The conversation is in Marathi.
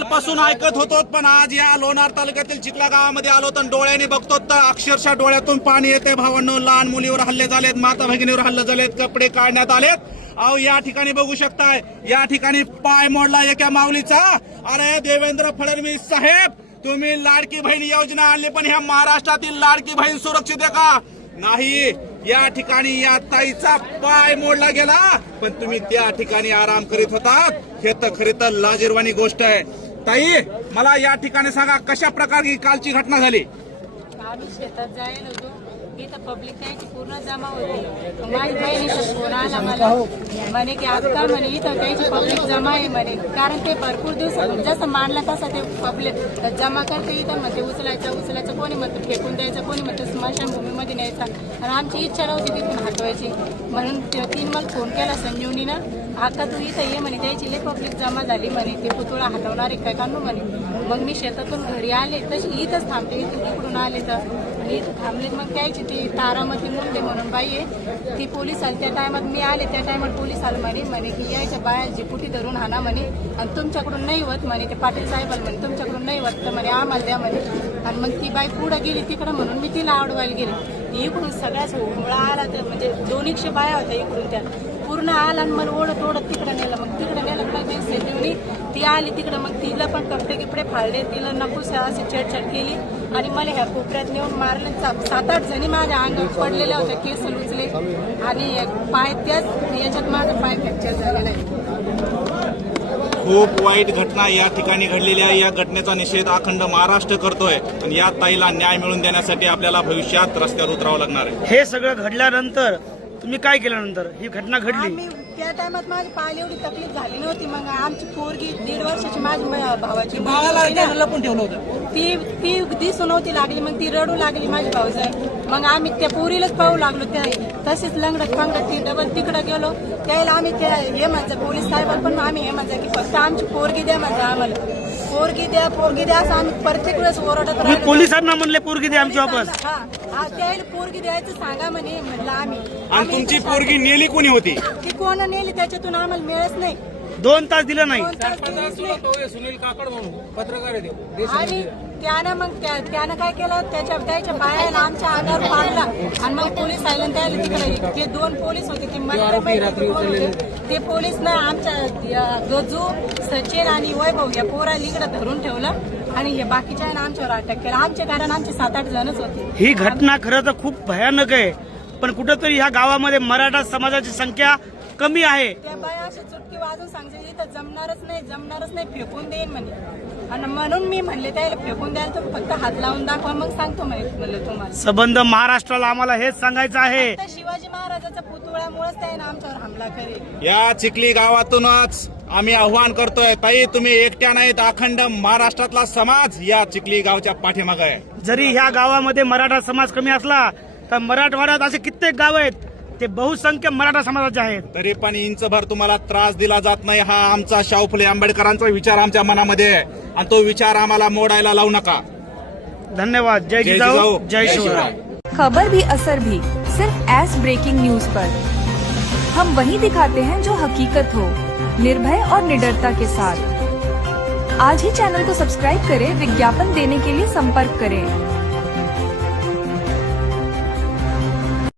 कालपासून ऐकत होतो, पण आज या लोणार तालुक्यातील चिखला गावामध्ये आलो तर डोळ्याने बघतो तर अक्षरशः डोळ्यातून पाणी येते भावांनो. लहान मुलीवर हल्ले झालेत, माता भगिनीवर हल्ले झालेत, कपडे काढण्यात आलेत. अहो या ठिकाणी बघू शकताय, या ठिकाणी पाय मोडला एका माऊलीचा. अरे देवेंद्र फडणवीस साहेब, तुम्ही लाडकी बहीण योजना आणली, पण ह्या महाराष्ट्रातील लाडकी बहीण सुरक्षित आहे का? नाही. या ठिकाणी या ताईचा पाय मोडला गेला, पण तुम्ही त्या ठिकाणी आराम करीत होतात. हे तर खरी तर लाजिरवाणी गोष्ट आहे. ताई, मला या ठिकाणी सांगा, कशा प्रकारे कालची घटना झाली? आम्ही शेतात जायला होतो, इथं पब्लिक त्याची पूर्ण जमा होती. माझी बहिणीचा फोन आला मला, म्हणे की आता म्हणे इथं त्याची पब्लिक जमा आहे म्हणे, कारण ते भरपूर दिवस जसं मांडलं तसं ते पब्लिक जमा करते इथं. म्हणते उचलायचं कोणी म्हणतं फेकून द्यायचं, कोणी म्हणतं स्मशानभूमीमध्ये न्यायचा. आणि आमची इच्छा नव्हती तिथून हटवायची, म्हणून तिने मला फोन केला संजीवनीनं, आता तू इथं ये म्हणे, त्याची लई पब्लिक जमा झाली म्हणे, ते पुतळा हटवणार आहे काय काढू म्हणे. मग मी शेतातून घरी आले, तशी इथंच थांबते, इकडून आले तर आणि इथं थांबले. मग त्याची ती तारामती मुंडे म्हणून बाई आहे, ती पोलीस आली. त्या टायमात मी आले, त्या टायमात पोलीस आले म्हणे की यायच्या बायाची पुटी धरून हाना म्हणे, आणि तुमच्याकडून नाही होत म्हणे. ते पाटील साहेबाला म्हणे तुमच्याकडून नाही होत तर म्हणे आम्हाला द्या म्हणे. आणि मग ती बाई पुढं गेली तिकडं, म्हणून मी तिला आवडवायला गेले. इकडून सगळ्याच होळा आला, तर म्हणजे 200 बाया होत्या इकडून, त्या पूर्ण आला आणि मला ओढत तिकडं नेलं. मग तिकडं नेलं मग संजीवनी ती आली तिकडं, मग तिला पण कपडे गिपडे फाळले, तिला नकोस अशी छेडछाड केली आणि मला ह्या कोपऱ्यात नेऊन मारले. 7-8 जणी माझ्या अंगावर पडलेल्या होत्या, केस उचले आणि पाय त्याच याच्यात माझा पाय फ्रॅक्चर झालेला आहे. खूप वाईट घटना या ठिकाणी घडलेली आहे. या घटनेचा निषेध अखंड महाराष्ट्र करतोय, आणि या ताईला न्याय मिळवून देण्यासाठी आपल्याला भविष्यात रस्त्यावर उतरावं लागणार आहे. हे सगळं घडल्यानंतर तुम्ही काय केल्यानंतर ही घटना घडली? आम्ही त्या टायमात माझी पायाला एवढी तकलीफ झाली नव्हती. मग आमची पोरगी 1.5 वर्षाची माझी भावाची लपून ठेवलं होतं, ती दिसून नव्हती लागली. मग ती रडू लागली माझी भाऊजाई. मग आम्ही त्या पोरीलाच पाहू लागलो, त्या तसेच लंगडत पांगडत ती डबल तिकडे गेलो. त्यावेळेला आम्ही त्या हे म्हणतो पोलीस साहेबाला, पण आम्ही हे म्हणतो की फक्त आमची पोरगी द्या म्हणतो, आम्हाला पोरगी द्या असं आम्ही प्रत्येक वेळेस ओरडत राहिलो. पोलिसांना म्हणले पोरगी द्या आमची वापस. हा त्यावेळेला पोरगी द्यायचं सांगा म्हणे, म्हणलं आम्ही. आणि तुमची पोरगी नेली कोणी होती? ती कोण नेली त्याच्यातून आम्हाला मिळत नाही. 2 तास दिलं नाही. 2 तास दिलीच नाही. सुनील काकड म्हणून पत्रकार आहे. आणि त्यानं काय केलं, त्याच्या बायाला आमच्या अंगावर पाडला. आणि मग पोलीस आले, त्याला तिकडे ते 2 पोलीस होते, ते मला ते पोलीस ना आमच्या गजू, सचिन आणि वैभव या पोराला इकडे धरून ठेवलं, आणि हे बाकीच्या आमच्यावर अटक केला. आमच्या कारण आमचे 7-8 जणच होते. ही घटना खरं तर खूप भयानक आहे, पण कुठंतरी ह्या गावामध्ये मराठा समाजाची संख्या कमी आहे. त्या बाया अशी चुटकी वाजून सांगते इथं जमणारच नाही, फेकून देईन म्हणे. आणि म्हणून मी म्हणले त्याला फेकून द्यायला, तर फक्त हात लावून दाखवा मग सांगतो म्हणलं तुम्हाला. संबंध महाराष्ट्राला आम्हाला हेच सांगायचं आहे. शिवाजी महाराजाच्या पुतळ्यामुळेच त्याने आमच्यावर हमला करेल. या चिखली गावातूनच आम्ही आव्हान करतोय, ताई तुम्ही एकट्या नाहीत, अखंड महाराष्ट्रातला समाज या चिखली गावच्या पाठीमागे आहे. जरी ह्या गावामध्ये मराठा समाज कमी असला, तर मराठवाड्यात असे कित्येक गाव आहेत ते बहुसंख्य मराठा समाजाचे आहेत. तरी पण इंचभर तुम्हाला त्रास दिला जात नाही. हा आमचा शाहू फुले आंबेडकरांचा विचार आमच्या मनामध्ये आहे, आणि तो विचार आम्हाला मोडायला लावू नका. धन्यवाद. जय जिजाऊ, जय शिवराय. खबर भी असर भी सिर्फ एस ब्रेकिंग न्यूज पर। हम वही दिखाते हैं जो हकीकत हो, निर्भय और निडरता के साथ। आज ही चैनल को सब्सक्राइब करें, विज्ञापन देने के लिए संपर्क करें।